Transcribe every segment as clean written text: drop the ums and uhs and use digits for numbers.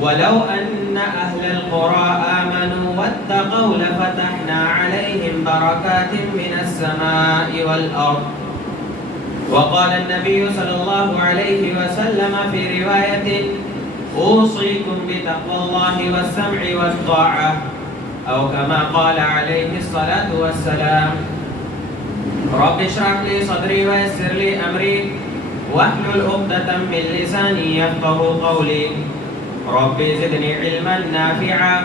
ولو أن أهل القرى آمنوا واتقوا لفتحنا عليهم بركات من السماء والأرض. وقال النبي صلى الله عليه وسلم في رواية: أوصيكم بتقوى الله والسمع والطاعة، أو كما قال عليه الصلاة والسلام. رب اشرح لي صدري ويسر لي أمري واحلل عقدة من لساني يفقهوا قولي. ربي زدني علما نافعا،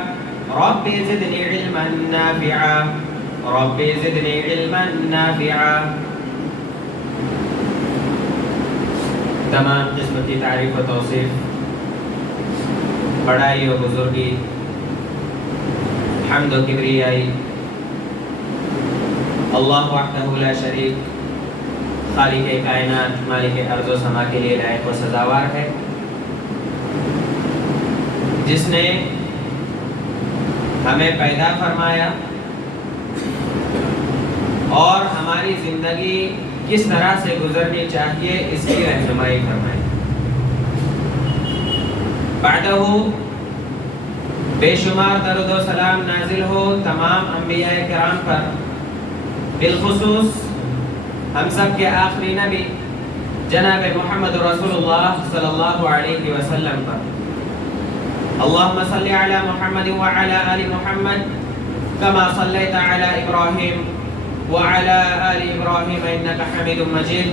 ربي زدني علما نافعا، ربي زدني علما نافعا. تمام قسم کی تعریف و توصیف، بڑائی و بزرگی، حمد و کبریائی اللہ وحدہ لا شریک، خالق کائنات، مالک ارض و سما کے لیے لائق و سزاوار ہے، جس نے ہمیں پیدا فرمایا اور ہماری زندگی کس طرح سے گزرنی چاہیے اس کی رہنمائی فرمائی. بعدہ بے شمار درود و سلام نازل ہو تمام انبیاء کرام پر، بالخصوص ہم سب کے آخری نبی جناب محمد رسول اللہ صلی اللہ علیہ وسلم پر. اللهم صل على محمد وعلى آل محمد كما صليت على إبراهيم وعلى آل إبراهيم إنك حميد مجيد.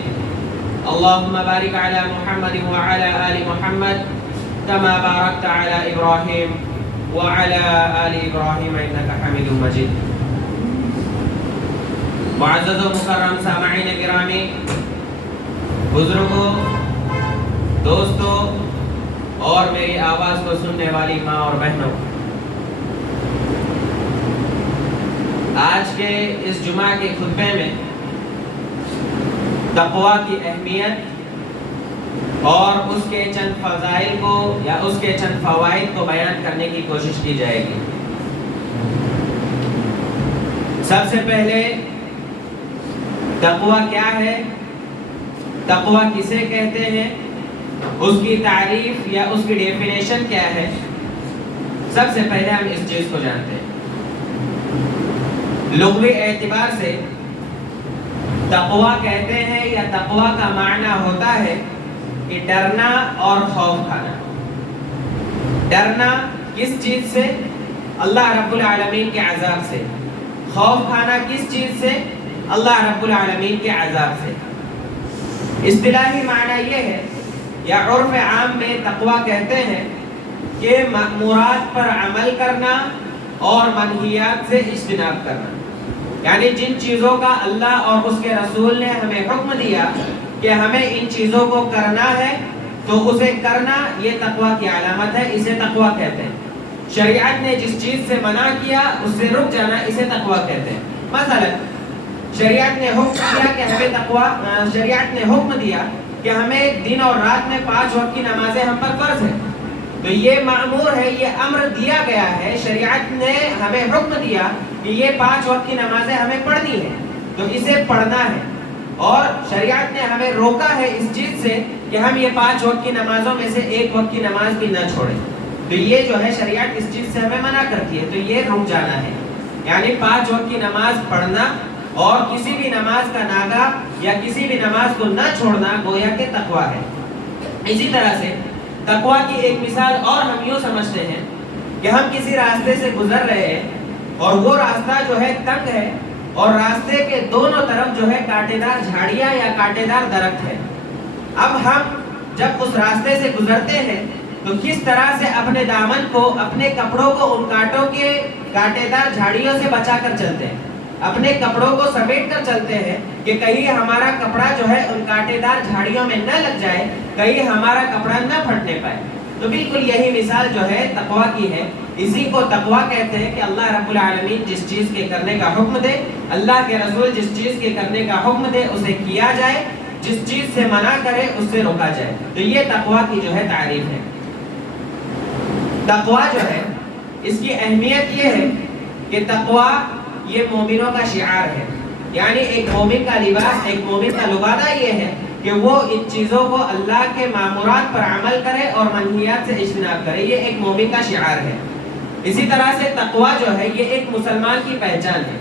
اللهم بارك على محمد وعلى آل محمد كما باركت على إبراهيم وعلى آل إبراهيم إنك حميد مجيد. معزز و مکرم سامعین گرامی، بزرگوں، دوستوں اور میری آواز کو سننے والی ماں اور بہنوں، آج کے اس جمعہ کے خطبے میں تقویٰ کی اہمیت اور اس کے چند فضائل کو یا اس کے چند فوائد کو بیان کرنے کی کوشش کی جائے گی. سب سے پہلے تقویٰ کیا ہے، تقویٰ کسے کہتے ہیں، اس کی تعریف یا اس کی ڈیفینیشن کیا ہے. سب سے پہلے ہم اس چیز کو جانتے ہیں. لغوی اعتبار سے تقویٰ کہتے ہیں یا تقویٰ کا معنی ہوتا ہے کہ ڈرنا اور خوف کھانا. ڈرنا کس چیز سے؟ اللہ رب العالمین کے عذاب سے. خوف کھانا کس چیز سے؟ اللہ رب العالمین کے عذاب سے. اصطلاحی معنی یہ ہے یا عرف عام میں تقویٰ کہتے ہیں کہ مأمورات پر عمل کرنا اور منہیات سے اجتناب کرنا. یعنی جن چیزوں کا اللہ اور اس کے رسول نے ہمیں حکم دیا کہ ہمیں ان چیزوں کو کرنا ہے تو اسے کرنا یہ تقویٰ کی علامت ہے، اسے تقویٰ کہتے ہیں. شریعت نے جس چیز سے منع کیا اس سے رک جانا اسے تقویٰ کہتے ہیں. مثلا شریعت نے حکم دیا کہ ہمیں شریعت نے حکم دیا کہ ہمیں دن اور رات میں 5 وقت کی نمازیں ہم پر فرض ہے، تو یہ مأمور ہے، یہ امر دیا گیا ہے. شریعت نے ہمیں حکم دیا کہ یہ 5 وقت کی نمازیں ہمیں پڑھنی ہے تو اسے پڑھنا ہے. اور شریعت نے ہمیں روکا ہے اس چیز سے کہ ہم یہ 5 وقت کی نمازوں میں سے 1 وقت کی نماز بھی نہ چھوڑیں. تو یہ جو ہے شریعت اس چیز سے ہمیں منع کرتی ہے، تو یہ رک جانا ہے. یعنی 5 وقت کی نماز پڑھنا اور کسی بھی نماز کا ناغہ یا کسی بھی نماز کو نہ چھوڑنا گویا کہ تقویٰ ہے. اسی طرح سے تقویٰ کی ایک مثال اور ہم یوں سمجھتے ہیں کہ ہم کسی راستے سے گزر رہے ہیں اور وہ راستہ جو ہے تنگ ہے اور راستے کے دونوں طرف جو ہے کانٹے دار جھاڑیاں یا کانٹے دار درخت ہے. اب ہم جب اس راستے سے گزرتے ہیں تو کس طرح سے اپنے دامن کو، اپنے کپڑوں کو ان کانٹوں کے کانٹے دار جھاڑیوں سے بچا کر چلتے ہیں، اپنے کپڑوں کو سمیٹ کر چلتے ہیں کہ کہیں ہمارا کپڑا جو ہے ان کانٹے دار جھاڑیوں میں نہ لگ جائے، کہیں ہمارا کپڑا نہ پھٹنے پائے. تو بالکل یہی مثال جو ہے تقویٰ کی ہے. اسی کو تقویٰ کہتے ہیں کہ اللہ رب العالمین جس چیز کے کرنے کا حکم دے، اللہ کے رسول جس چیز کے کرنے کا حکم دے اسے کیا جائے، جس چیز سے منع کرے اس سے روکا جائے. تو یہ تقویٰ کی جو ہے تعریف ہے. تقویٰ جو ہے اس کی اہمیت یہ ہے کہ تقویٰ یہ مومنوں کا شعار ہے. یعنی ایک مومن کا لباس، ایک مومن کا لبادہ یہ ہے کہ کہ وہ ان چیزوں کو اللہ کے مامورات پر عمل کرے اور منہیات سے اجتناب کرے. یہ ایک مومن کا شعار ہے. اسی طرح سے تقویٰ جو ہے یہ ایک مسلمان کی پہچان ہے.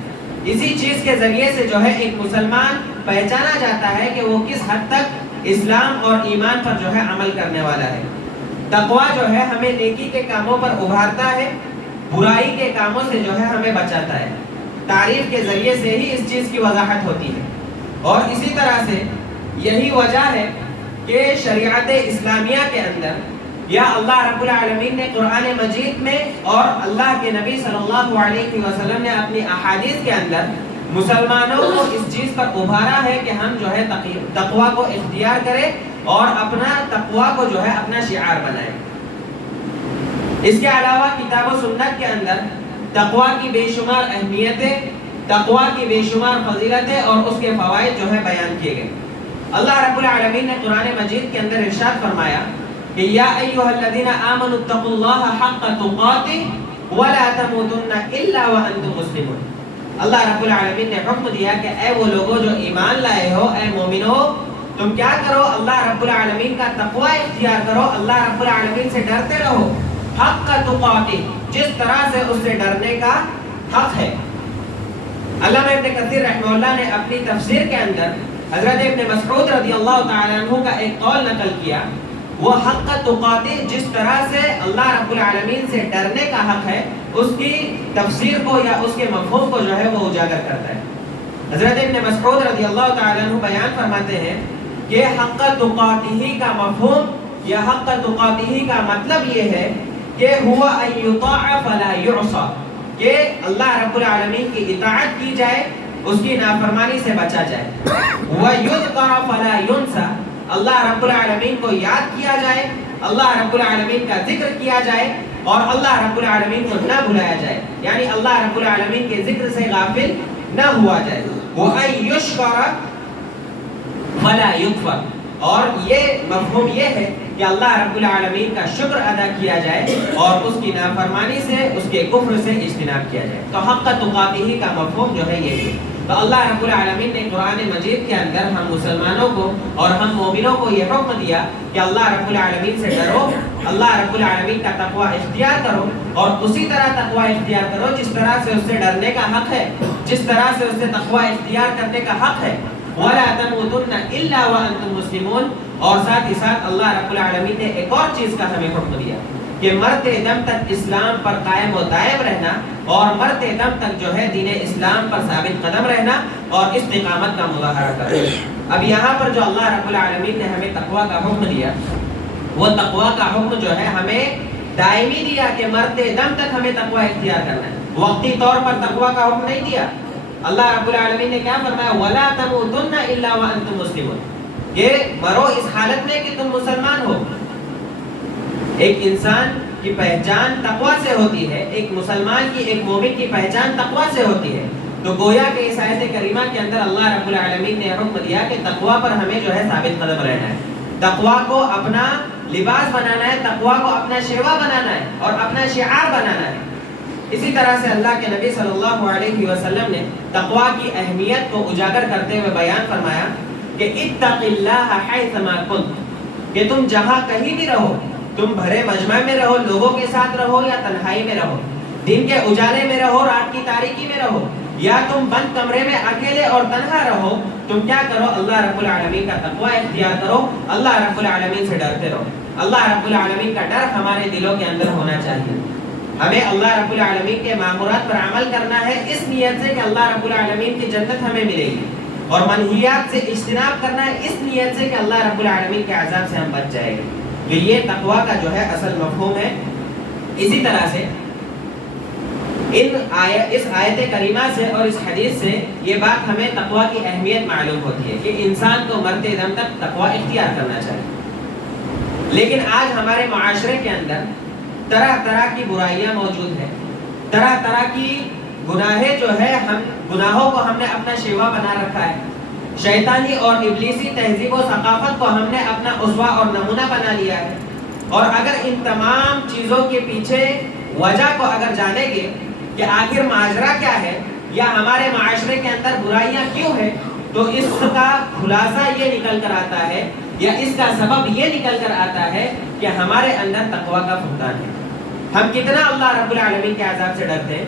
اسی چیز کے ذریعے سے جو ہے ایک مسلمان پہچانا جاتا ہے کہ وہ کس حد تک اسلام اور ایمان پر جو ہے عمل کرنے والا ہے. تقویٰ جو ہے ہمیں نیکی کے کاموں پر ابھارتا ہے, برائی کے کاموں سے جو ہے ہمیں بچاتا ہے. تعریف کے ذریعے سے ہی اس چیز کی وضاحت ہوتی ہے. اور اسی طرح سے یہی وجہ ہے کہ شریعت اسلامیہ کے اندر یا اللہ رب العالمین نے قرآن مجید میں اور اللہ کے نبی صلی اللہ علیہ وسلم نے اپنی احادیث کے اندر مسلمانوں کو اس چیز پر ابھارا ہے کہ ہم جو ہے تقویٰ کو اختیار کریں اور اپنا تقویٰ کو جو ہے اپنا شعار بنائیں. اس کے علاوہ کتاب و سنت کے اندر تقویٰ کی بے شمار اہمیتیں, تقویٰ کی بے شمار فضیلتیں اور اس کے فوائد جو ہے بیان کیے گئے. اللہ رب العالمین نے قرآن مجید کے اندر ارشاد فرمایا کہ یا ایھا الذین آمنوا اتقوا اللہ حق تقاتہ ولا تموتن الا وانتم مسلمون. اللہ رب العالمین نے حکم دیا کہ اے وہ لوگوں جو ایمان لائے ہو, اے مومنو, تم کیا کرو, اللہ رب العالمین کا تقویٰ اختیار کرو, اللہ رب العالمین سے ڈرتے رہو حق تقاتہ, جس طرح سے اس سے ڈرنے کا حق ہے. علامہ ابن کثیر رحمہ اللہ نے اپنی تفسیر کے اندر حضرت ابن مسعود رضی اللہ تعالیٰ عنہ کا ایک قول نقل کیا. وہ حق تقاتہ جس طرح سے اللہ رب العالمین سے ڈرنے کا حق ہے, اس کی تفسیر کو یا اس کے مفہوم کو جو ہے وہ اجاگر کرتا ہے. حضرت ابن مسعود رضی اللہ تعالیٰ عنہ بیان فرماتے ہیں کہ حق تقاتہ کا مفہوم یا حق تقاتہ کا مطلب یہ ہے کہ ہوا ان یطاع فلا یعصى, کہ اللہ رب العالمین کی اطاعت کی جائے, اس کی نافرمانی سے بچا جائے. وَيُذْكَرَ فَلَا يُنْسَى, اللہ رب العالمین کو یاد کیا جائے, اللہ رب العالمین کا ذکر کیا جائے اور اللہ رب العالمین کو نہ بھلایا جائے, یعنی اللہ رب العالمین کے ذکر سے غافل نہ ہوا جائے. وَأَن يُشْكَرَ فَلَا يُكْفَرَ, اور یہ مفہوم یہ ہے کہ اللہ رب العالمین کا شکر ادا کیا جائے اور اس کی نافرمانی سے, اس کے کفر سے اجتناب کیا جائے. تو حق تقاتہ کا مفہوم جو ہے یہ ہے. تو اللہ رب العالمین نے قرآن مجید کے اندر ہم مسلمانوں کو اور ہم مومنوں کو یہ حکم دیا کہ اللہ رب العالمین سے ڈرو, اللہ رب العالمین کا تقویٰ اختیار کرو اور اسی طرح تقویٰ اختیار کرو جس طرح سے اس سے ڈرنے کا حق ہے, جس طرح سے اس سے تقویٰ اختیار کرنے کا حق ہے. وَلَا تَمُوتُنَّ إِلَّا وَأَنْتُمْ مُسْلِمُونَ, اور ساتھ ہی ساتھ اللہ رب العالمین نے ایک اور چیز کا ہمیں حکم دیا کہ مرتے دم تک اسلام پر قائم و دائم رہنا اور مرتے دم تک جو ہے دین اسلام پر ثابت قدم رہنا اور استقامت کا مظاہرہ کرنا. اب یہاں پر جو اللہ رب العالمین نے ہمیں تقویٰ کا حکم دیا, وہ تقویٰ کا حکم جو ہے ہمیں دائمی دیا کہ مرتے دم تک ہمیں تقویٰ اختیار کرنا ہے. وقتی طور پر تقویٰ کا حکم نہیں دیا. اللہ رب العالمین نے کیا فرمایا, وَلَا تَمُوتُنَّ إِلَّا وَأَنْتُمْ مُسْلِمُونَ, کہ مرو اس حالت میں کہ تم مسلمان ہو. ایک انسان کی پہچان تقویٰ سے ہوتی ہے, ایک مسلمان کی, ایک مومن کی پہچان تقویٰ سے ہوتی ہے. تو گویا کہ اس آیت کریمہ کے اندر اللہ رب العالمین نے حکم دیا کہ تقویٰ پر ہمیں جو ہے ثابت قدم رہنا ہے, تقویٰ کو اپنا لباس بنانا ہے, تقویٰ کو اپنا شیوا بنانا ہے اور اپنا شعار بنانا ہے. اسی طرح سے اللہ کے نبی صلی اللہ علیہ وسلم نے تقویٰ کی اہمیت کو اجاگر کرتے ہوئے بیان فرمایا کہ اتق اللہ حیثما کنت, کہ تم جہاں کہیں بھی رہو, تم بھرے مجمع میں رہو, لوگوں کے ساتھ رہو یا تنہائی میں رہو, دن کے اجالے میں رہو, رات کی تاریکی میں رہو, یا تم بند کمرے میں اکیلے اور تنہا رہو, تم کیا کرو, اللہ رب العالمین کا تقویٰ اختیار کرو, اللہ رب العالمین سے ڈرتے رہو. اللہ رب العالمین کا ڈر ہمارے دلوں کے اندر ہونا چاہیے. ہمیں اللہ رب العالمین کے مامورات پر عمل کرنا ہے اس نیت سے کہ اللہ رب العالمین کی جنت ہمیں ملے گی, اور منہیات سے اجتناب کرنا ہے اس نیت سے کہ اللہ رب العالمین کے عذاب سے ہم بچ جائیں گے. تو یہ تقویٰ کا جو ہے اصل مفہوم ہے. اسی طرح سے اس آیت کریمہ سے اور اس حدیث سے یہ بات ہمیں تقویٰ کی اہمیت معلوم ہوتی ہے کہ انسان کو مرتے دم تک تقویٰ اختیار کرنا چاہیے. لیکن آج ہمارے معاشرے کے اندر طرح طرح کی برائیاں موجود ہیں, طرح طرح کی گناہیں جو ہے, ہم گناہوں کو ہم نے اپنا شیوا بنا رکھا ہے. شیطانی اور ابلیسی تہذیب و ثقافت کو ہم نے اپنا اسوہ اور نمونہ بنا لیا ہے. اور اگر ان تمام چیزوں کے پیچھے وجہ کو اگر جانیں گے کہ آخر ماجرا کیا ہے یا ہمارے معاشرے کے اندر برائیاں کیوں ہیں, تو اس کا خلاصہ یہ نکل کر آتا ہے یا اس کا سبب یہ نکل کر آتا ہے کہ ہمارے اندر تقوی کا فقدان ہے. ہم کتنا اللہ رب العالمین کے عذاب سے ڈرتے ہیں.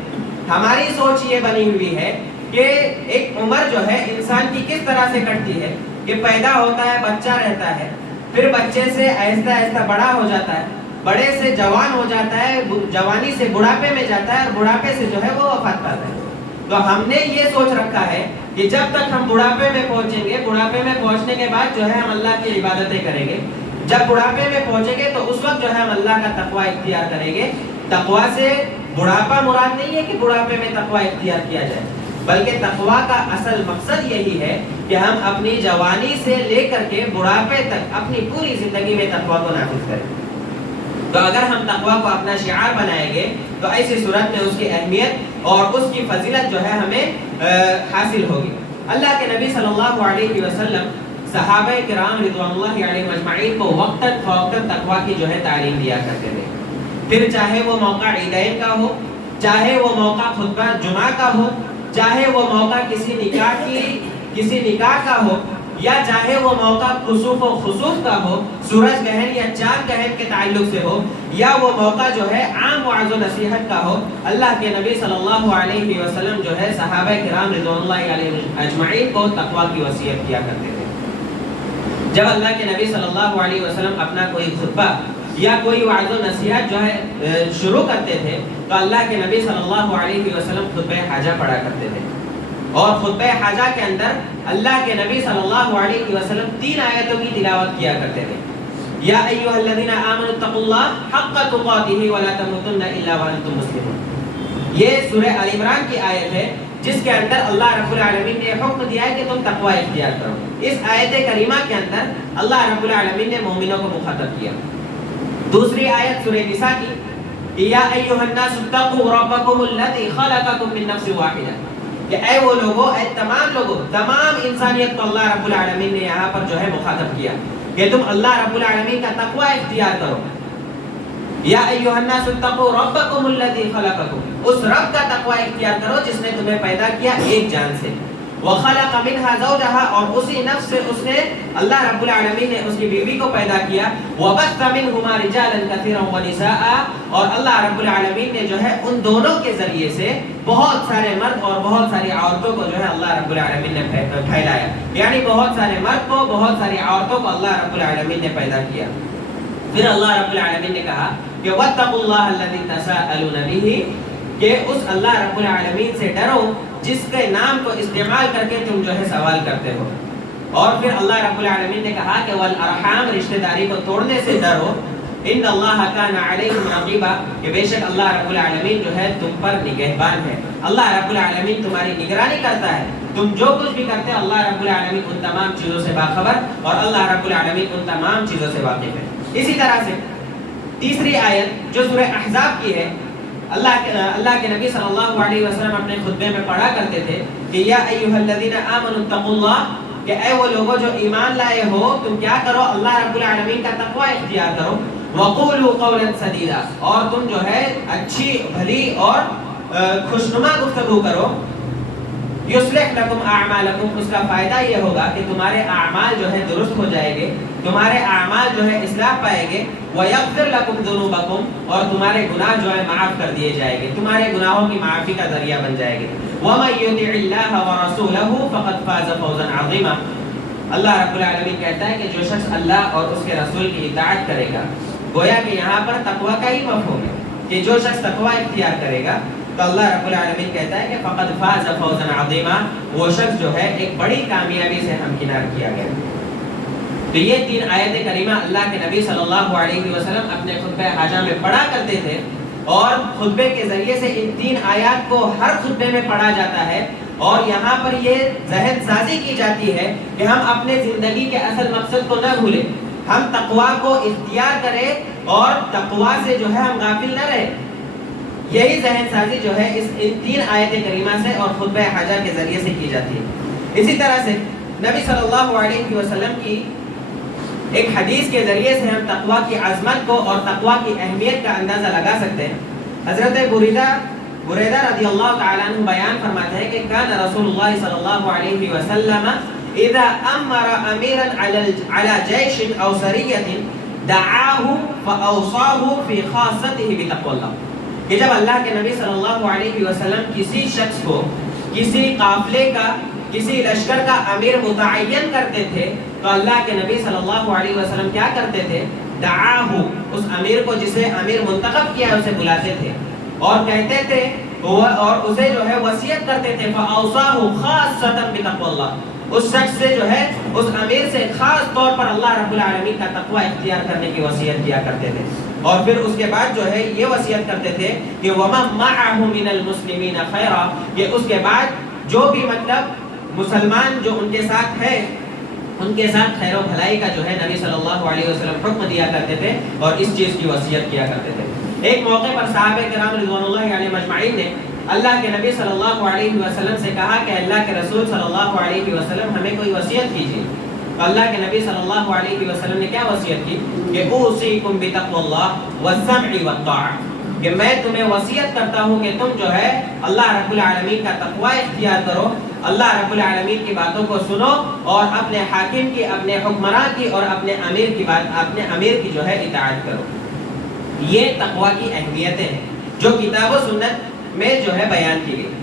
ہماری سوچ یہ بنی ہوئی ہے کہ ایک عمر جو ہے انسان کی کس طرح سے کٹتی ہے کہ پیدا ہوتا ہے, بچہ رہتا ہے, پھر بچے سے آہستہ آہستہ بڑا ہو جاتا ہے, بڑے سے جوان ہو جاتا ہے, جوانی سے بڑھاپے میں جاتا ہے, اور بڑھاپے سے جو ہے وہ وفات پاتا ہے. تو ہم نے یہ سوچ رکھا ہے کہ جب تک ہم بڑھاپے میں پہنچیں گے, بڑھاپے میں پہنچنے کے بعد جو ہے ہم اللہ کی عبادتیں کریں گے. جب بڑھاپے میں پہنچیں گے تو اس وقت جو ہے ہم اللہ کا تقوی اختیار کریں گے. تقوی سے بڑھاپا مراد نہیں ہے کہ بڑھاپے میں تقوی اختیار کیا جائے, بلکہ تقوی کا اصل مقصد یہی ہے کہ ہم اپنی جوانی سے لے کر کے بڑھاپے تک اپنی پوری زندگی میں تقوی کو نافذ کریں. تو اگر ہم تقوی کو اپنا شعار بنائیں گے تو ایسی صورت میں اس کی اہمیت اور اس کی فضیلت جو ہے ہمیں حاصل ہوگی. اللہ کے نبی صلی اللہ علیہ وسلم صحابہ کرام رضوان اللہ علیہم اجمعین کو وقتاً فوقتاً تقوی کی جو ہے تعلیم دیا کرتے تھے. پھر چاہے وہ موقع عیدین کا ہو, چاہے وہ موقع خطبہ جمعہ کا ہو, چاہے وہ موقع کسی نکاح کا ہو, یا چاہے وہ موقع کسوف و خسوف کا ہو, سورج گرہن یا چاند گرہن کے تعلق سے ہو, یا وہ موقع جو ہے عام وعظ و نصیحت کا ہو, اللہ کے نبی صلی اللہ علیہ وسلم جو ہے صحابہ کرام رضوان اللہ علیہ اجمعین کو تقوی کی وصیت کیا کرتے تھے. جب اللہ کے نبی صلی اللہ علیہ وسلم اپنا کوئی خطبہ یا کوئی وعظ و نصیحت جو ہے شروع کرتے تھے تو اللہ کے نبی صلی اللہ علیہ وسلم خطبہ حاجہ پڑھا کرتے تھے. اور خطبہ حاجہ کے اندر اللہ کے نبی صلی اللہ علیہ وسلم 3 آیتوں کی تلاوت کیا کرتے تھے. یا ایھا الذین آمنوا اتقوا اللہ حق تقاتہ ولا تموتن الا وانتم مسلمون. یہ سورہ آل عمران کی آیت ہے جس کے اندر اللہ رب العالمین نے حکم دیا ہے کہ تم تقوی اختیار کرو. اس آیت کریمہ کے اندر اللہ رب العالمین نے مومنوں کو مخاطب کیا. دوسری آیت سورہ نساء کی یا ایھا الناس اتقوا ربکم الذی خلقکم من نفس واحدہ, کہ اے وہ لوگوں, اے تمام لوگوں, تمام انسانیت کو اللہ رب العالمین نے یہاں پر جو ہے مخاطب کیا کہ تم اللہ رب العالمین کا تقوی اختیار کرو. یا ایھا الناس اتقوا ربکم الذی خلقکم, اس رب کا تقوی اختیار کرو جس نے تمہیں پیدا کیا ایک جان سے. وخلق منها زوجها, اور اسی نفس سے اس نے اللہ رب العالمین نے اس کی بیوی کو پیدا کیا. وبث منهما رجالا كثيرا ونساء, اور اللہ رب العالمین نے جو ہے ان دونوں کے ذریعے سے بہت سارے مرد اور بہت ساری عورتوں کو جو ہے اللہ رب العالمین نے پھیلایا. یعنی بہت سارے مرد کو, بہت ساری عورتوں کو اللہ رب العالمین نے پیدا کیا. پھر اللہ رب العالمین نے کہا کہ واتقوا اللہ الذی تساءلون بہ, کہ اس اللہ رب العالمین سے ڈرو جس کے نام کو استعمال کر کے تم جو ہے سوال کرتے ہو. اور پھر اللہ رب العالمین نے کہا کہ والارحام, رشتہ داری کو توڑنے سے ڈرو. ان اللہ کان علیکم رقیبا, کہ بے شک اللہ رب العالمین جو ہے تم پر نگہبان ہے. اللہ رب العالمین تمہاری نگرانی کرتا ہے. تم جو کچھ بھی کرتے ہو اللہ رب العالمین ان تمام چیزوں سے باخبر, اور اللہ رب العالمین ان تمام چیزوں سے واقف ہے. اسی طرح سے تیسری آیت جو سورہ احزاب کی ہے, اللہ کے نبی صلی اللہ علیہ وسلم اپنے خطبے میں پڑھا کرتے تھے کہ یا ایھا الذین آمنوا اتقوا اللہ, کہ اے وہ لوگوں جو ایمان لائے ہو تم کیا کرو, اللہ رب العالمین کا تقوی اختیار کرو. وقولوا قولا سدیدا, اور تم جو ہے اچھی بھلی اور خوشنما گفتگو کرو. یصلح لکم اعمالکم, اس کا فائدہ یہ ہوگا کہ تمہارے اعمال جو ہے درست ہو جائیں گے, تمہارے اعمال جو ہے اصلاح پائیں گے. ویغفر لکم ذنوبکم, اور تمہارے گناہ جو ہے معاف کر دیے جائیں گے, تمہارے گناہوں کی معافی کا ذریعہ بن جائے گے. ومن یطع اللہ ورسولہ فقد فاز فوزا عظیما, اللہ رب العالمین کہتا ہے کہ جو شخص اللہ اور اس کے رسول کی اطاعت کرے گا, گویا کہ یہاں پر تقوی کا ہی مفہوم ہے کہ جو شخص تقوی اختیار کرے گا تو اللہ رب العالمین کہتا ہے کہ فقد فاز فوزا عظیما, وہ شخص جو ہے ایک بڑی کامیابی سے ہمکنار کیا گیا. تو یہ 3 آیت کریمہ اللہ کے نبی صلی اللہ علیہ وسلم اپنے خطبہ حاجہ میں پڑھا کرتے تھے, اور خطبے کے ذریعے سے ان 3 آیات کو ہر خطبے میں پڑھا جاتا ہے. اور یہاں پر یہ ذہن سازی کی جاتی ہے کہ ہم اپنے زندگی کے اصل مقصد کو نہ بھولیں, ہم تقوی کو اختیار کریں اور تقوی سے جو ہے ہم غافل نہ رہیں. یہی ذہن سازی جو ہے ان 3 آیت کریمہ سے اور خطبہ حاجہ کے ذریعے سے کی جاتی ہے. اسی طرح سے نبی صلی اللہ علیہ وسلم کی ایک حدیث کے ذریعے سے ہم تقوی کی عظمت کو اور تقوی کی اہمیت کا اندازہ لگا سکتے ہیں. حضرت بریدہ رضی اللہ تعالیٰ عنہ بیان فرماتے ہیں کہ کان رسول اللہ صلی اللہ علیہ وسلم اذا امر اميرا على جيش او سرية دعاه فاوصاه في خاصته بتقوى اللہ، کہ جب اللہ کے نبی صلی اللہ علیہ وسلم کسی شخص کو کسی قافلے کا کسی لشکر کا امیر متعین کرتے تھے تو اللہ کے نبی صلی اللہ علیہ وسلم کیا کرتے تھے؟ دعاہ، اس امیر کو جسے امیر منتخب کیا اسے بلاتے تھے اور کہتے تھے اور اسے جو ہے وصیت کرتے تھے فَأَوْصَاهُ خَاصَّةً بِتَقْوَى اللَّهِ، اس شخص سے جو ہے اس امیر سے خاص طور پر اللہ رب العالمین کا تقوی اختیار کرنے کی وصیت کیا کرتے تھے، اور پھر اس کے بعد جو ہے یہ وصیت کرتے تھے کہ وَمَن مَعَهُ مِنَ الْمُسْلِمِينَ خَيْرًا، کہ اس کے بعد جو بھی مطلب مسلمان جو ان کے ساتھ ہے ان کے ساتھ خیر و بھلائی کا جو ہے نبی صلی اللہ علیہ وسلم حکم دیا کرتے تھے اور اس چیز کی وصیت کیا کرتے تھے۔ ایک موقع پر صحابہ کرام رضوان اللہ علیہم اجمعین نے اللہ کے نبی صلی اللہ علیہ وسلم سے کہا کہ اللہ کے رسول صلی اللہ علیہ وسلم ہمیں کوئی وصیت کیجیے، تو اللہ کے نبی صلی اللہ علیہ وسلم نے کیا وصیت کی کہ اوصیکم بتقوی اللہ والسمع والطاعۃ، کہ میں تمہیں وصیت کرتا ہوں کہ تم جو ہے اللہ رب العالمین کا تقوی اختیار کرو، اللہ رب العالمین کی باتوں کو سنو اور اپنے حاکم کی، اپنے حکمراں کی اور اپنے امیر کی جو ہے اطاعت کرو۔ یہ تقوی کی اہمیتیں ہیں جو کتاب و سنت میں جو ہے بیان کی گئی۔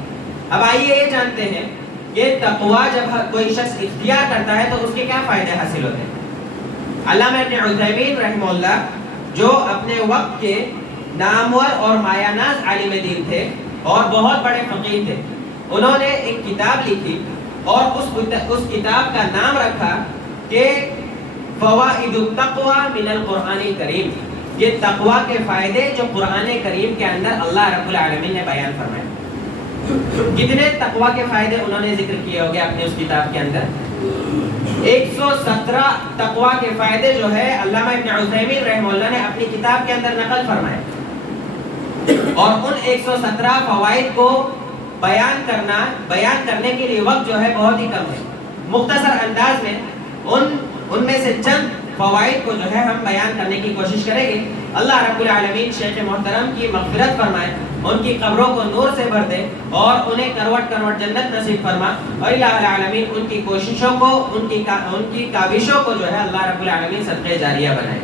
اب آئیے یہ جانتے ہیں کہ تقوی جب کوئی شخص اختیار کرتا ہے تو اس کے کیا فائدے حاصل ہوتے ہیں۔ علامہ ابن عثیمین رحمہ اللہ جو اپنے وقت کے نامور اور مایہ ناز عالم دین تھے اور بہت بڑے فقیہ تھے، انہوں نے ایک کتاب لکھی اور اس کتاب کا نام رکھا کہ فوائد التقوی من القرآن الکریم، یہ تقوی کے فائدے جو قرآن کریم کے اندر اللہ رب العالمین نے بیان فرمائے۔ کتنے تقوی کے فائدے انہوں نے ذکر کیے ہوگے اپنے اس کتاب کے اندر؟ 117 تقوی کے فائدے جو ہے علامہ ابن عثیمین رحمہ اللہ نے اپنی کتاب کے اندر نقل فرمائے، اور ان 117 فوائد کو بیان کرنے کے لیے وقت جو ہے بہت ہی کم ہے۔ مختصر انداز میں ان میں سے چند فوائد کو جو ہے ہم بیان کرنے کی کوشش کریں گے۔ اللہ رب العالمین شیخ محترم کی مغفرت فرمائے، ان کی قبروں کو نور سے بھر دے اور انہیں کروٹ کروٹ جنت نصیب فرما، اور اللہ العالمین ان کی کوششوں کو ان کی کاوشوں کو جو ہے اللہ رب العالمین صدقہ جاریہ بنائے۔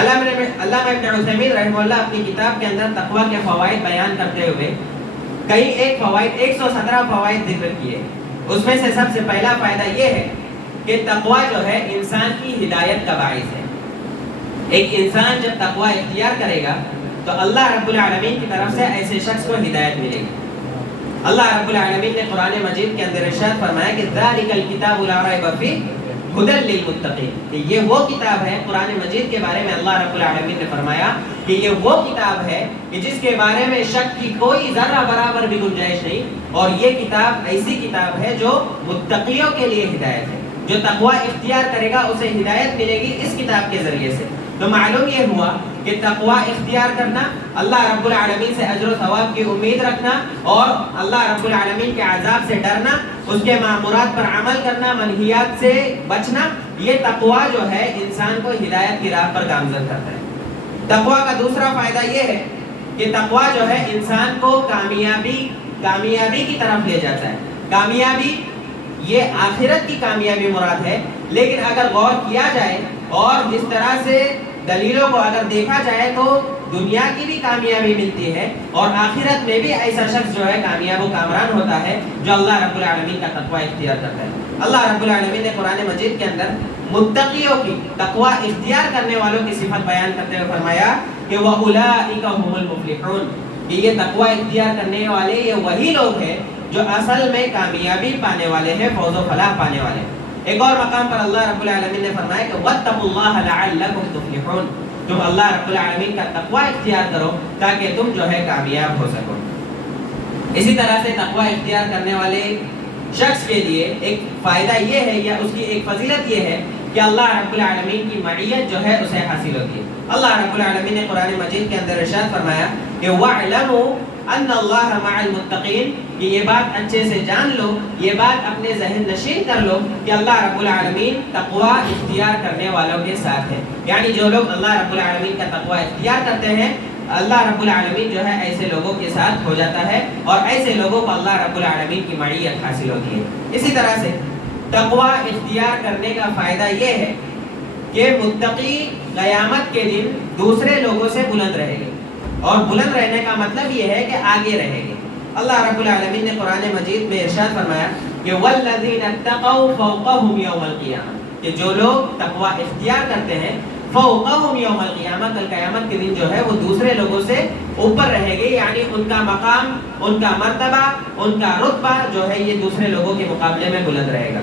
علامہ ابن عثیمین رحمہ اللہ اپنی کتاب کے اندر تقوی کے فوائد بیان کرتے ہوئے کئی 117 فوائد ذکر کیے۔ اس میں سے سب سے پہلا فائدہ یہ ہے کہ تقوی جو ہے انسان کی ہدایت کا باعث ہے۔ ایک انسان جب تقوی اختیار کرے گا تو اللہ رب العالمین کی طرف سے ایسے شخص کو ہدایت ملے گی۔ اللہ رب العالمین نے قرآن مجید کے اندر ارشاد فرمایا کہ ذالک الکتاب لا ریب فیہ ھدی للمتقین، کہ یہ وہ کتاب ہے، قرآن مجید کے بارے میں اللہ رب العالمین نے فرمایا کہ یہ وہ کتاب ہے کہ جس کے بارے میں شک کی کوئی ذرہ برابر بھی گنجائش نہیں، اور یہ کتاب ایسی کتاب ہے جو متقیوں کے لیے ہدایت ہے۔ جو تقوی اختیار کرے گا اسے ہدایت ملے گی اس کتاب کے ذریعے سے۔ تو معلوم یہ ہوا کہ تقوی اختیار کرنا، اللہ رب العالمین سے اجر و ثواب کی امید رکھنا اور اللہ رب العالمین کے عذاب سے ڈرنا، اس کے مأمورات پر عمل کرنا، منہیات سے بچنا، یہ تقوی جو ہے انسان کو ہدایت کی راہ پر گامزن کرتا ہے۔ تقوی کا دوسرا فائدہ یہ ہے کہ تقوی جو ہے انسان کو کامیابی کی طرف لے جاتا ہے۔ کامیابی یہ آخرت کی کامیابی مراد ہے، لیکن اگر غور کیا جائے اور اس طرح سے دلیلوں کو اگر دیکھا جائے تو دنیا کی بھی کامیابی ملتی ہے اور آخرت میں بھی ایسا شخص جو ہے کامیاب و کامران ہوتا ہے جو اللہ رب العالمین کا تقوی اختیار کرتا ہے۔ اللہ رب العالمین نے قرآن مجید کے اندر متقیوں کی، تقوی اختیار کرنے والوں کی صفت بیان کرتے ہوئے فرمایا کہ وَأُولَٰئِكَ هُمُ الْمُفْلِحُونَ، کہ یہ تقوی اختیار کرنے والے یہ وہی لوگ ہیں جو اصل میں کامیابی پانے والے ہیں، فوز و فلاح پانے والے ہیں۔ ایک اور مقام پر اللہ رب العالمین نے فرمایا کہ وَاتَّقُوا اللَّهَ لَعَلَّكُمْ تُفْلِحُونَ، تم اللہ رب العالمین کا تقوی اختیار کرو تاکہ تم جو ہے کامیاب ہو سکو۔ اسی طرح سے تقوی اختیار کرنے والے شخص کے لیے ایک فائدہ یہ ہے یا اس کی ایک فضیلت یہ ہے کہ اللہ رب العالمین کی معیت جو ہے اسے حاصل ہوتی ہے۔ اللہ رب العالمین نے قرآن مجید کے اندر ارشاد فرمایا کہ وَاعْلَمُوا ان اللہ مع المتقین، کہ یہ بات اچھے سے جان لو، یہ بات اپنے ذہن نشین کر لو کہ اللہ رب العالمین تقوی اختیار کرنے والوں کے ساتھ ہے۔ یعنی جو لوگ اللہ رب العالمین کا تقوی اختیار کرتے ہیں، اللہ رب العالمین جو ہے ایسے لوگوں کے ساتھ ہو جاتا ہے اور ایسے لوگوں کو اللہ رب العالمین کی معیت حاصل ہوتی ہے۔ اسی طرح سے تقوی اختیار کرنے کا فائدہ یہ ہے کہ متقی قیامت کے دن دوسرے لوگوں سے بلند رہے گے، اور بلند رہنے کا مطلب یہ ہے کہ آگے رہے گے۔ اللہ رب العالمین نے قرآن مجید میں ارشاد فرمایا کہ والذین اتقوا فوقهم یوم القیامہ، کہ جو لوگ تقوی اختیار کرتے ہیں فوقهم یوم القیامہ، کل قیامت کے دن جو ہے وہ دوسرے لوگوں سے اوپر رہے گے، یعنی ان کا مقام، ان کا مرتبہ، ان کا رتبہ جو ہے یہ دوسرے لوگوں کے مقابلے میں بلند رہے گا۔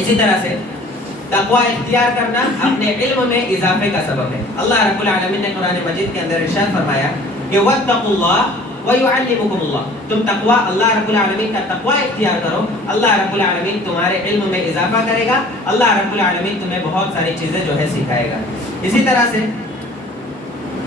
اسی طرح سے تقوی اختیار کرنا اپنے علم میں اضافے کا سبب ہے۔ اللہ رب العالمین نے قرآن مجید کے اندر ارشاد فرمایا کہ واتقوا اللہ وَيُعَلِّمُكُمُ اللَّهُ، تم تقوی، اللہ رب العالمین کا تقوی اختیار کرو، اللہ رب العالمین تمہارے علم میں اضافہ کرے گا، اللہ رب العالمین تمہیں بہت ساری چیزیں جو ہے سکھائے گا۔ اسی طرح سے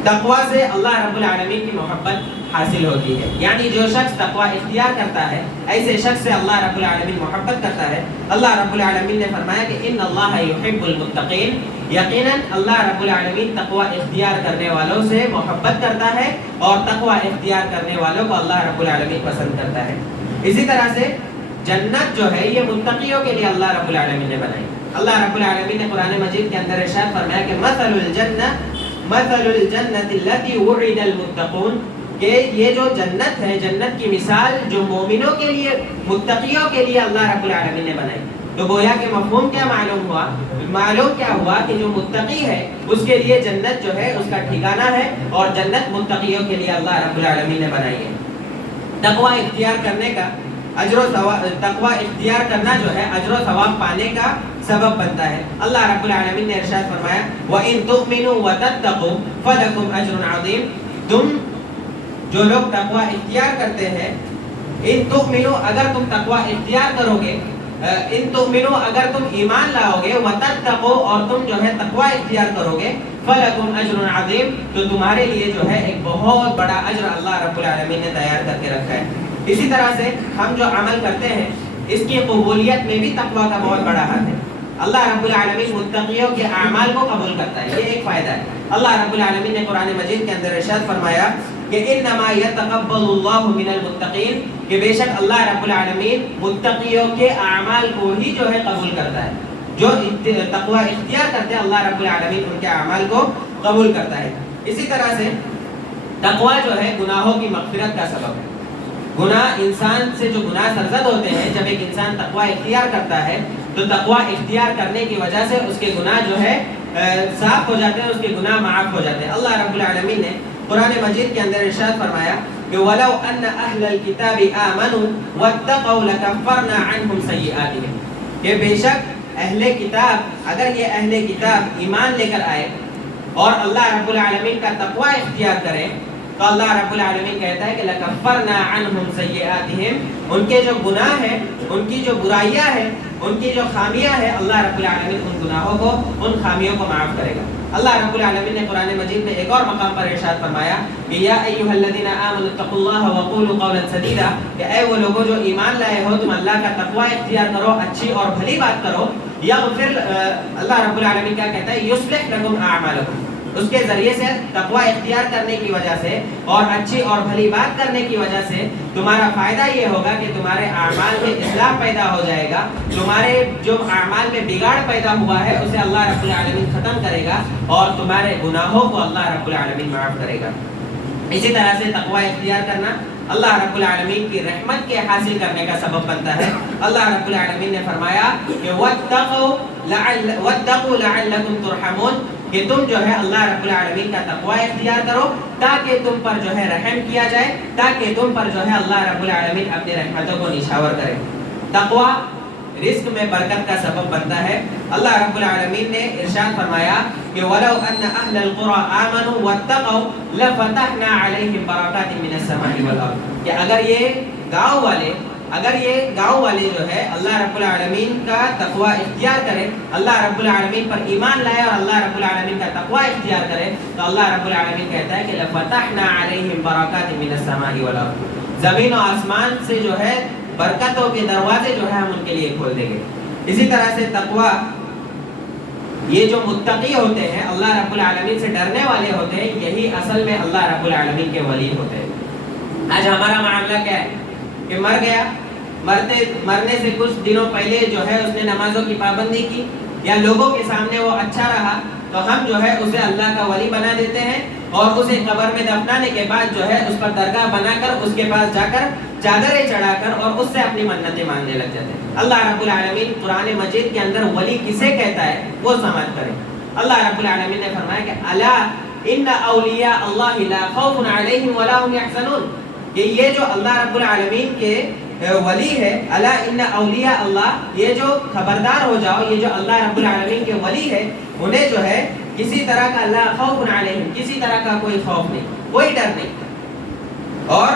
تقوی سے اللہ رب العالمین کی محبت حاصل ہوتی ہے، یعنی جو شخص تقوی اختیار کرتا ہے ایسے شخص سے اللہ رب العالمین محبت کرتا ہے۔ اللہ رب العالمین نے فرمایا کہ ان اللہ یحب المتقین، یقیناً اللہ رب العالمین تقوی اختیار کرنے والوں سے محبت کرتا ہے اور تقوی اختیار کرنے والوں کو اللہ رب العالمین پسند کرتا ہے۔ اسی طرح سے جنت جو ہے یہ متقیوں کے لیے اللہ رب العالمین نے بنائی۔ اللہ رب العالمین نے قرآن مجید کے اندر ارشاد فرمایا کہ مثل الجنت التي وعد المتقون، کہ یہ جو جنت ہے، جنت کی مثال جو مومنوں کے لیے، متقیوں کے لیے اللہ رب العالمین نے بنائی۔ تو گویا کہ مفہوم کیا معلوم ہوا؟ معلوم کیا ہوا کہ جو متقی ہے اس کے لیے جنت جو ہے اس کا ٹھکانہ ہے، اور جنت متقیوں کے لیے اللہ رب العالمین نے بنائی ہے۔ تقوی اختیار کرنے کا اجر و ثواب، تقوی اختیار کرنا جو ہے اجر و ثواب پانے کا سبب بنتا ہے۔ اللہ رب العالمین نے ارشاد فرمایا وَإِن تُؤْمِنُوا وَتَتَّقُوا فَلَكُمْ أَجْرٌ عَظِيمٌ، تم جو لوگ تقوی اختیار کرتے ہیں، ان تؤمنوا، اگر تم تقوی اختیار کرو گے، ان تؤمنوا، اگر تم ایمان لاؤ گے، وتتقوا، اور تم جو ہے تقوی اختیار کرو گے، فلکم اجر عظیم، تو تمہارے لیے جو ہے ایک بہت بڑا اجر اللہ رب العالمین نے تیار کر کے رکھا ہے۔ اسی طرح سے ہم جو عمل کرتے ہیں اس کی قبولیت میں بھی تقوی کا بہت بڑا ہاتھ ہے۔ اللہ رب العالمین متقیوں کے اعمال کو قبول کرتا ہے، یہ ایک فائدہ ہے۔ اللہ رب العالمین نے قرآن مجید کے اندر ارشاد فرمایا کہ انما یتقبل اللہ من المتقین، کہ بے شک اللہ رب العالمین متقیوں کے اعمال کو ہی جو ہے قبول کرتا ہے۔ جو تقوی اختیار کرتے ہیں اللہ رب العالمین ان کے اعمال کو قبول کرتا ہے۔ اسی طرح سے تقوی جو ہے گناہوں کی مغفرت کا سبب ہے۔ گناہ، انسان سے جو گناہ سرزد ہوتے ہیں، جب ایک انسان تقوی اختیار کرتا ہے تو تقوی اختیار کرنے کی وجہ سے اس کے گناہ جو ہے صاف ہو جاتے ہیں، اس کے گناہ معاف ہو جاتے ہیں۔ اللہ رب العالمین نے قرآن مجید کے اندر ارشاد فرمایا کہ وَلَوْ أَنَّ أَهْلَ الْكِتَابِ آمَنُوا وَاتَّقَوْا لَكَفَّرْنَا عَنْهُمْ سَيِّئَاتِهِمْ، کہ بے شک اہل کتاب، اگر یہ اہل کتاب ایمان لے کر آئے اور اللہ رب العالمین کا تقوی اختیار کریں تو اللہ رب العالمین کہتا ہے کہ لَكَفَّرْنَا عَنْهُمْ سَيِّئَاتِهِمْ، ان کے جو گناہ ہیں، ان کی جو برائیاں ہیں، ان کی جو خامیاں ہیں، اللہ رب العالمین ان گناہوں کو، ان خامیوں کو معاف کرے گا۔ اللہ رب العالمین نے قرآن مجید میں ایک اور مقام پر ارشاد فرمایا کہ یا ایھا الذین آمنوا اتقوا اللہ وقولوا قولا سدیدا، کہ اے وہ لوگوں جو ایمان لائے ہو، تم اللہ کا تقوی اختیار کرو، اچھی اور بھلی بات کرو۔ یغفر، اللہ رب العالمین کیا کہتا ہے، یصلح لکم اعمالکم، اس کے ذریعے سے تقوی اختیار کرنے کی وجہ سے اور اچھی اور بھلی بات کرنے کی وجہ سے تمہارا فائدہ یہ ہوگا کہ تمہارے اعمال میں اصلاح پیدا ہو جائے گا، تمہارے جو اعمال میں بگاڑ پیدا ہوا ہے اسے اللہ رب العالمین ختم کرے گا، اور تمہارے گناہوں کو اللہ رب العالمین معاف کرے گا۔ اسی طرح سے تقوی اختیار کرنا اللہ رب العالمین کی رحمت کے حاصل کرنے کا سبب بنتا ہے۔ اللہ رب العالمین نے فرمایا کہ وَاتَّقُوا لَعَلَّكُمْ تُرْحَمُونَ، کہ تم جو ہے اللہ رب العالمین کا تقوی اختیار کرو تاکہ تم پر جو ہے رحم کیا جائے، تاکہ تم پر جو ہے اللہ رب العالمین اپنی رحمتوں کو نشاور کرے۔ تقوی رزق میں برکت کا سبب بنتا ہے۔ اللہ رب العالمین نے ارشاد فرمایا کہ وَلَوْ أَنَّ أَهْلَ الْقُرَىٰ آمَنُوا وَاتَّقَوْا لَفَتَحْنَا عَلَيْهِمْ بَرَكَاتٍ مِّنَ السَّمَاءِ وَالْأَرْضِ، کہ اگر یہ گاؤں والے جو ہے اللہ رب العالمین کا تقوی اختیار کرے، اللہ رب العالمین پر ایمان لائے اور اللہ رب العالمین کا تقوی اختیار کرے، تو اللہ رب العالمین کہتا ہے کہ لَفَتَحْنَا عَلَيْهِمْ بَرَكَاتٍ مِّنَ السَّمَاءِ وَالْأَرْضِ، زمین و آسمان سے جو ہے برکتوں کے دروازے جو ہے ہم ان کے لیے کھول دیں گے۔ اسی طرح سے تقوی، یہ جو متقی ہوتے ہیں، اللہ رب العالمین سے ڈرنے والے ہوتے ہیں، یہی اصل میں اللہ رب العالمین کے ولی ہوتے ہیں۔ آج ہمارا معاملہ کیا ہے کہ مر گیا مرنے سے کچھ دنوں پہلے جو ہے اس نے نمازوں کی پابندی کی یا لوگوں کے سامنے وہ اچھا رہا تو ہم جو ہے اسے اللہ کا ولی بنا دیتے ہیں اور اسے قبر میں دفنانے کے بعد جو ہے اس پر درگاہ بنا کر اس کے پاس جا کر چادریں چڑھا کر اور اس سے اپنی منتیں مانگنے لگ جاتے ہیں۔ اللہ رب العالمین قرآن مجید کے اندر ولی کسے کہتا ہے وہ سمجھ کریں۔ اللہ رب العالمین نے فرمایا کہ الا ان اولیاء اللہ لا خوف علیہم ولا هم يحزنون، کہ یہ جو اللہ رب العالمین کے ولی ہے، الا ان اولیاء اللہ، یہ جو خبردار ہو جاؤ، یہ جو اللہ رب العالمین کے ولی ہے انہیں جو ہے کسی طرح کا لا خوف علیہم، کسی طرح کا کوئی خوف نہیں، کوئی ڈر نہیں، اور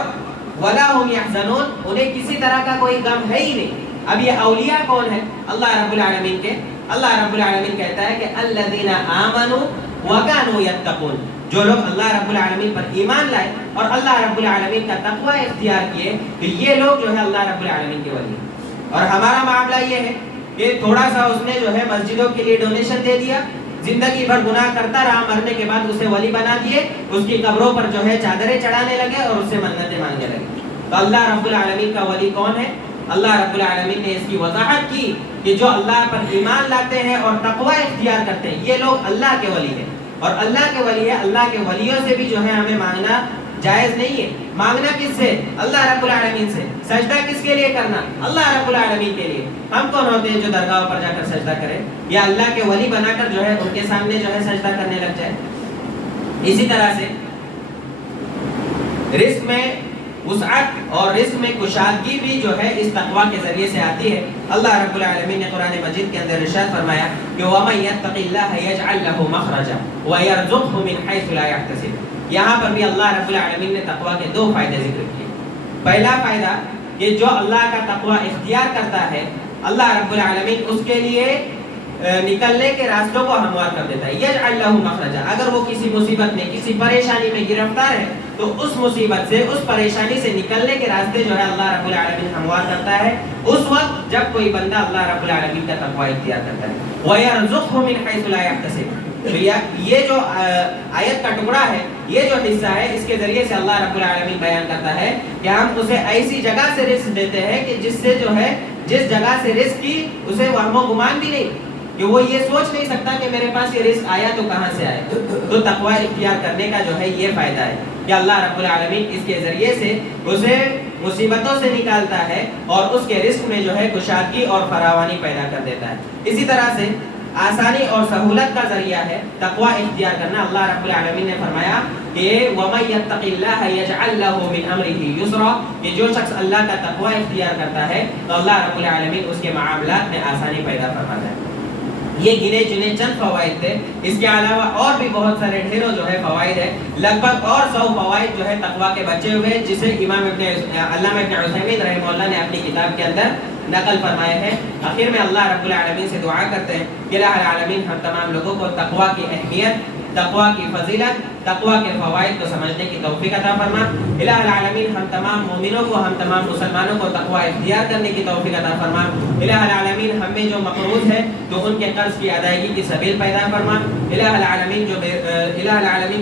ولا هم يحزنون، انہیں کسی طرح کا کوئی غم ہے ہی نہیں۔ اب یہ اولیاء کون ہے اللہ رب العالمین کے؟ اللہ رب العالمین کہتا ہے کہ الذین آمنوا وکانوا یتقون، جو لوگ اللہ رب العالمین پر ایمان لائے اور اللہ رب العالمین کا تقوی اختیار کیے تو یہ لوگ جو ہے اللہ رب العالمین کے ولی ہیں۔ اور ہمارا معاملہ یہ ہے کہ تھوڑا سا اس نے جو ہے مسجدوں کے لیے ڈونیشن دے دیا، زندگی بھر گناہ کرتا رہا، مرنے کے بعد اسے ولی بنا دیے، اس کی قبروں پر جو ہے چادریں چڑھانے لگے اور اس سے منتیں مانگنے لگے۔ تو اللہ رب العالمین کا ولی کون ہے؟ اللہ رب العالمین نے اس کی وضاحت کی کہ جو اللہ پر ایمان لاتے ہیں اور تقوی اختیار کرتے ہیں یہ لوگ اللہ کے ولی ہیں، اور اللہ کے ولی ہے، اللہ کے ولیوں سے بھی جو ہے ہمیں مانگنا جائز نہیں ہے۔ مانگنا کس سے؟ اللہ رب العالمین سے۔ سجدہ کس کے لیے کرنا؟ اللہ رب العالمین کے لیے۔ ہم کون ہوتے ہیں جو درگاہوں پر جا کر سجدہ کریں یا اللہ کے ولی بنا کر جو ہے ان کے سامنے جو ہے سجدہ کرنے لگ جائے؟ اسی طرح سے رزق میں وسعت اور رزق میں کشادگی بھی جو ہے اس تقوی کے ذریعے سے آتی ہے۔ اللہ رب العالمین نے قرآن مجید کے اندر ارشاد فرمایا کہ وَمَن يَتَّقِ اللَّهَ يَجْعَل لَّهُ مَخْرَجًا وَيَرْزُقْهُ مِنْ حَيْثُ لَا يَحْتَسِبُ۔ یہاں پر بھی اللہ رب العالمین نے تقوی کے دو فائدے ذکر کیے۔ پہلا فائدہ کہ جو اللہ کا تقوی اختیار کرتا ہے اللہ رب العالمین اس کے لیے نکلنے کے راستوں کو ہموار کر دیتا ہے۔ یجعل لہ مخرجا، اگر وہ کسی مصیبت میں کسی پریشانی میں گرفتار ہے تو اس مصیبت سے اس پریشانی سے نکلنے کے راستے جو ہے اللہ رب العالمین ہموار کرتا ہے اس وقت جب کوئی بندہ اللہ رب العالمین کا تقوی اختیار کرتا ہے۔ وَيَرْزُقْهُ مِنْ حَيْثُ لَا يَحْتَسِبُ، یہ جو آیت کا ٹکڑا ہے، یہ جو حصہ ہے، اس کے ذریعے سے اللہ رب العالمین بیان کرتا ہے کہ ہم اسے ایسی جگہ سے رزق دیتے ہیں کہ جس سے جو ہے جس جگہ سے رزق کی اسے وہم و گمان بھی نہیں، کہ وہ یہ سوچ نہیں سکتا کہ میرے پاس یہ رزق آیا تو کہاں سے آئے۔ تو تقوی اختیار کرنے کا جو ہے یہ فائدہ ہے کہ اللہ رب العالمین اس کے ذریعے سے اسے مصیبتوں سے نکالتا ہے اور اس کے رزق میں جو ہے کشادگی اور فراوانی پیدا کر دیتا ہے۔ اسی طرح سے آسانی اور سہولت کا ذریعہ ہے تقوی اختیار کرنا۔ اللہ رب العالمین نے فرمایا کہ وَمَن يَتَّقِ اللَّهَ يَجْعَل لَّهُ مِنْ أَمْرِهِ يُسْرًا، کہ جو شخص اللہ کا تقوی اختیار کرتا ہے تو اللہ رب العالمین اس کے معاملات میں آسانی پیدا فرماتا ہے۔ یہ گنے چنے چند فوائد تھے، اس کے علاوہ اور بھی بہت سارے ڈھیروں جو ہے فوائد ہے، لگ بھگ اور 100 فوائد جو ہے تقوی کے بچے ہوئے جسے علامہ ابن عثیمین رحمہ اللہ نے اپنی کتاب کے اندر نقل فرمائے ہیں۔ آخر میں اللہ رب العالمین سے دعا کرتے ہیں کہ الہ العالمین ہم تمام لوگوں کو تقوی کی اہمیت، تقوی کی فضیلت، تقوی کے فوائد کو سمجھنے کی توفیق عطا فرما۔ الہ العالمین ہم تمام مومنوں کو، ہم تمام مسلمانوں کو تقوی اختیار کرنے کی توفیق عطا فرما۔ الہ العالمین ہم میں جو مقروض ہے تو ان کے قرض کی ادائیگی کی سبیل پیدا فرما۔ الہ العالمین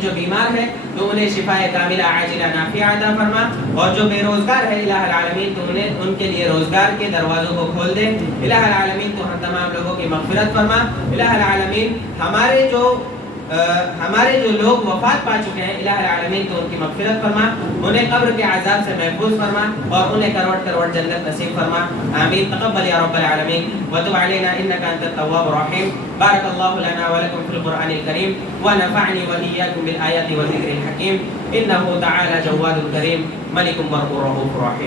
جو بیمار ہے تو انہیں شفاء کاملہ عاجلہ نافعہ عطا فرما، اور جو بے روزگار ہے الہ العالمین تو انہیں ان کے لیے روزگار کے دروازوں کو کھول دے۔ الہ العالمین تو ہم تمام لوگوں کی مغفرت فرما۔ الہ العالمین ہمارے جو لوگ وفات پا چکے ہیں الہ العالمین تو ان کی مغفرت فرما، انہیں قبر کے عذاب سے محفوظ فرما اور انہیں کروڑ کروڑ جنت نصیب فرما۔ آمین۔ تقبل یا رب العالمین وتب علینا انک انت التواب الرحیم۔ بارک اللہ لنا ولکم فی القرآن الکریم ونفعنی وإیاکم بالآیات والذکر الحکیم۔ انہ تعالی جواد کریم ملک برق رؤوف رحیم۔